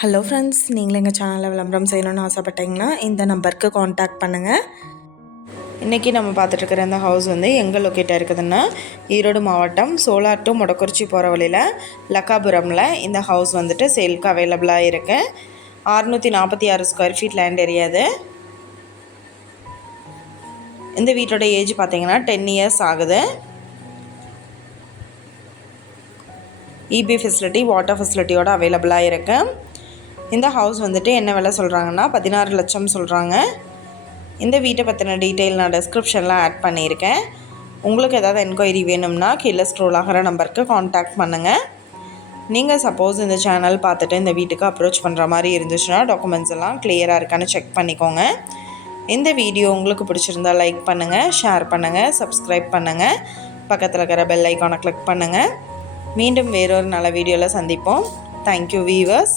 Hello friends நீங்களும் எங்கள் சேனலில் விளம்பரம் செய்யணும்னு ஆசைப்பட்டீங்கன்னா இந்த நம்பருக்கு காண்டாக்ட் பண்ணுங்கள் இன்றைக்கி நம்ம பார்த்துட்ருக்கிற இந்த ஹவுஸ் வந்து எங்கே லொக்கேட்டாக இருக்குதுன்னா ஈரோடு மாவட்டம் சோலார் டு முடக்குறிச்சி போகிற வழியில் லக்காபுரமில் இந்த ஹவுஸ் வந்துட்டு சேலுக்கு அவைலபிளாக இருக்குது அறுநூற்றி நாற்பத்தி ஆறு ஸ்கொயர் ஃபீட் லேண்ட் ஏரியா இது. இந்த வீட்டோட ஏஜ் பார்த்தீங்கன்னா டென் இயர்ஸ் ஆகுது. இபி ஃபெசிலிட்டி வாட்டர் ஃபெசிலிட்டியோடு அவைலபிளாக இருக்குது இந்த ஹவுஸ் வந்துட்டு என்ன விலை சொல்கிறாங்கன்னா பதினாறு லட்சம் சொல்கிறாங்க இந்த வீட்டை பற்றின டீட்டெயில் நான் டிஸ்கிரிப்ஷனில் ஆட் பண்ணியிருக்கேன். உங்களுக்கு ஏதாவது என்கொயரி வேணும்னா கீழே ஸ்க்ரோல் ஆகிற நம்பருக்கு காண்டாக்ட் பண்ணுங்கள் நீங்கள் சப்போஸ் இந்த சேனல் பார்த்துட்டு இந்த வீட்டுக்கு அப்ரோச் பண்ணுற மாதிரி இருந்துச்சுன்னா டாக்குமெண்ட்ஸ் எல்லாம் கிளியராக இருக்கான்னு செக் பண்ணிக்கோங்க. இந்த வீடியோ உங்களுக்கு பிடிச்சிருந்தா லைக் பண்ணுங்கள் ஷேர் பண்ணுங்கள் சப்ஸ்கிரைப் பண்ணுங்கள் பக்கத்தில் இருக்கிற பெல் ஐக்கானை கிளிக் பண்ணுங்கள் மீண்டும் வேறொரு நல்ல வீடியோவில் சந்திப்போம். Thank you viewers